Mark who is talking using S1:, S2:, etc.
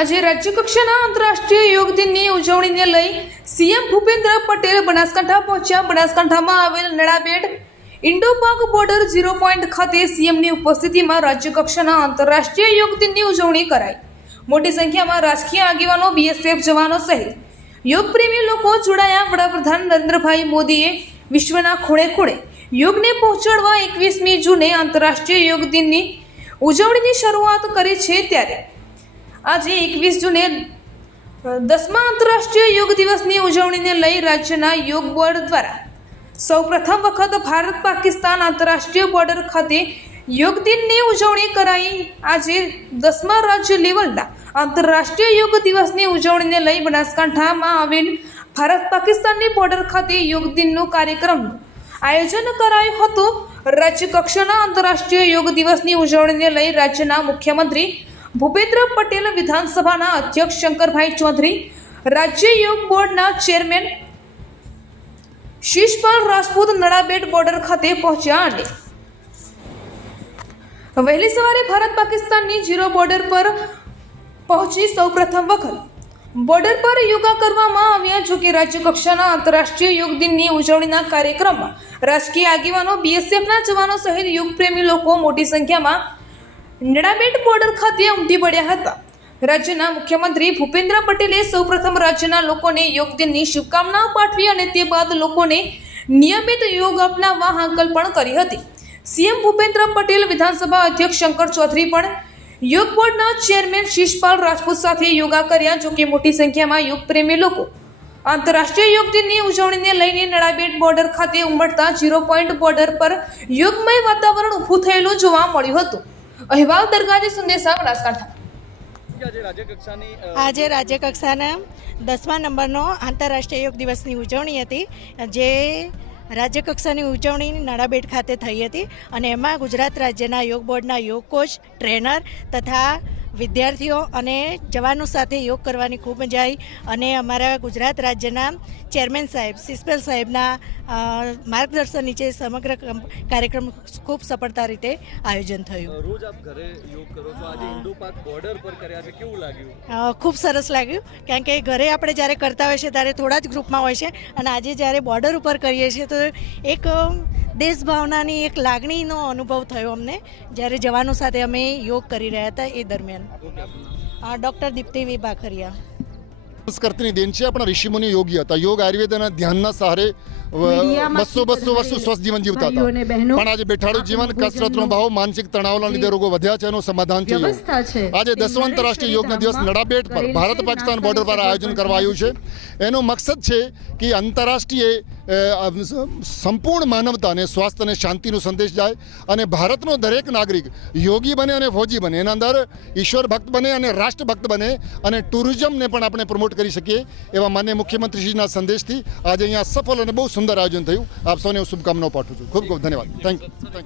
S1: આજે રાજ્યકક્ષાના આંતરરાષ્ટ્રીય યોગ દિનની ઉજવણીને લઈ સીએમ ભૂપેન્દ્ર પટેલ બનાસકાંઠા પહોંચ્યા. બનાસકાંઠામાં આવેલ Nadabet Indo Pak border zero point ખાતે સીએમની ઉપસ્થિતિમાં રાજ્ય કક્ષાના આંતરરાષ્ટ્રીય યોગ દિનની ઉજવણી કરાઈ. મોટી સંખ્યામાં રાજકીય આગેવાનો, બીએસએફ જવાનો સહિત યોગ પ્રેમી લોકો જોડાયા. વડાપ્રધાન નરેન્દ્રભાઈ મોદીએ વિશ્વના ખૂણે ખૂણે યોગને પહોંચાડવા એકવીસમી જૂને આંતરરાષ્ટ્રીય યોગ દિનની ઉજવણીની શરૂઆત કરી છે ત્યારે. આજે એકવીસ જૂને દસમા આંતરરાષ્ટ્રીય યોગ દિવસની ઉજવણીને લઈ રાજ્યના યોગ બોર્ડ દ્વારા સૌપ્રથમ વખત ભારત પાકિસ્તાન આંતરરાષ્ટ્રીય બોર્ડર ખાતે યોગ દિનની ઉજવણી કરાઈ. આજે દસમા રાજ્ય લેવલના આંતરરાષ્ટ્રીય યોગ દિવસની ઉજવણીને લઈ બનાસકાંઠામાં આવેલ ભારત પાકિસ્તાનની બોર્ડર ખાતે યોગ દિનનો કાર્યક્રમનું આયોજન કરાયું હતું. રાજ્ય કક્ષાના આંતરરાષ્ટ્રીય યોગ દિવસની ઉજવણીને લઈ રાજ્યના મુખ્યમંત્રી ભૂપેન્દ્ર પટેલ વિધાનસભાના અધ્યક્ષ શંકરભાઈ ચૌધરી, રાજ્ય યોગ બોર્ડના ચેરમેન શિષપાલ રાજપૂત નડાબેટ બોર્ડર ખાતે પહોંચ્યા અને વહેલી સવારે ભારત પાકિસ્તાનની જીરો બોર્ડર પર પહોંચી સૌપ્રથમ વખત. બોર્ડર પર યોગા કરવામાં આવ્યા જો કે રાજ્ય કક્ષાના આંતરરાષ્ટ્રીય યોગ દિનની ઉજવણીના કાર્યક્રમમાં રાજકીય આગેવાનો બીએસએફના જવાનો સહિત યોગ પ્રેમી લોકો મોટી સંખ્યામાં નડાબેટ બોર્ડર ખાતે ઉમટી પડ્યા હતા. રાજ્યના મુખ્યમંત્રી ભૂપેન્દ્ર પટેલે સૌપ્રથમ રાજ્યના લોકોને યોગ દિનની શુભકામનાઓ પાઠવી અને તે બાદ લોકોને નિયમિત યોગ અપનાવવા હાંકલ પણ કરી હતી. સીએમ ભૂપેન્દ્ર પટેલ, વિધાનસભા અધ્યક્ષ શંકર ચૌધરી પણ યોગ બોર્ડના ચેરમેન શિષપાલ રાજપૂત સાથે યોગા કર્યા જો કે મોટી સંખ્યામાં યોગ પ્રેમી લોકો. આંતરરાષ્ટ્રીય યોગ દિનની ઉજવણીને લઈને નડાબેટ બોર્ડર ખાતે ઉમટતા ઝીરો પોઈન્ટ બોર્ડર પર યોગમય વાતાવરણ ઊભું થયેલું જોવા મળ્યું હતું. અહેવાલ દરગાજી સંદેશા બનાસકાંઠા.
S2: આજે રાજ્ય
S3: કક્ષાના રાજ્યકક્ષાના દસમા નંબરનો આંતરરાષ્ટ્રીય યોગ દિવસની ઉજવણી હતી જે રાજ્યકક્ષાની ઉજવણી નાણાબેટ ખાતે થઈ હતી અને એમાં ગુજરાત રાજ્યના યોગ બોર્ડના યોગ કોચ ટ્રેનર તથા વિદ્યાર્થીઓ અને જવાનો સાથે યોગ કરવાની ખૂબ મજા આવી. અને અમારા ગુજરાત રાજ્યના ચેરમેન સાહેબ સિસ્પેલ સાહેબના માર્ગદર્શન નીચે સમગ્ર કાર્યક્રમ ખૂબ સફળતા રીતે આયોજન થયું.
S2: રોજ આપ ઘરે યોગ કરો છો. આજે ઇન્ડો પાક બોર્ડર પર કર્યા છે. કેવું લાગ્યું?
S3: ખૂબ સરસ લાગ્યું. કારણ કે ઘરે આપણે જ્યારે કરતા હોય છે ત્યારે થોડા જ ગ્રુપમાં હોય છે. અને આજે જ્યારે બોર્ડર ઉપર કરીએ છીએ તો એક દેશભાવનાની એક લાગણીનો અનુભવ થયો અમને. જ્યારે જવાનો સાથે અમે યોગ કરી રહ્યા હતા એ દરમિયાન. ડૉક્ટર દીપ્તિ વિભાખરિયા
S4: સંસ્કૃતિની દેન છે આપણા ઋષિમુનિ યોગી હતા. યોગ આયુર્વેદ અને ધ્યાનના સહારે બસો બસો વર્ષ સ્વસ્થ જીવન જીવતા હતા. પણ આજે બેઠાડું જીવન કસરતનો ભાવ માનસિક તણાવના લીધે રોગો વધ્યા છે એનું સમાધાન છે. આજે દસમા આંતરરાષ્ટ્રીય યોગના દિવસ નડાબેટ પર ભારત પાકિસ્તાન બોર્ડર પર આયોજન કરવા આવ્યું છે. એનો મકસદ છે કે આંતરરાષ્ટ્રીય સંપૂર્ણ માનવતા અને સ્વાસ્થ્ય અને શાંતિનો સંદેશ જાય અને ભારતનો દરેક નાગરિક યોગી બને અને ફોજી બને. એના અંદર ઈશ્વર ભક્ત બને અને રાષ્ટ્ર ભક્ત બને અને ટુરિઝમને પણ આપણે પ્રમોટ કરી શકીએ એવા માન્ય મુખ્યમંત્રીશ્રીના સંદેશથી આજે અહીંયા સફળ અને બહુ સુંદર આયોજન થયું. આપ સૌને હું શુભકામનાઓ પાઠવું છું. ખૂબ ખૂબ ધન્યવાદ. Thank thank you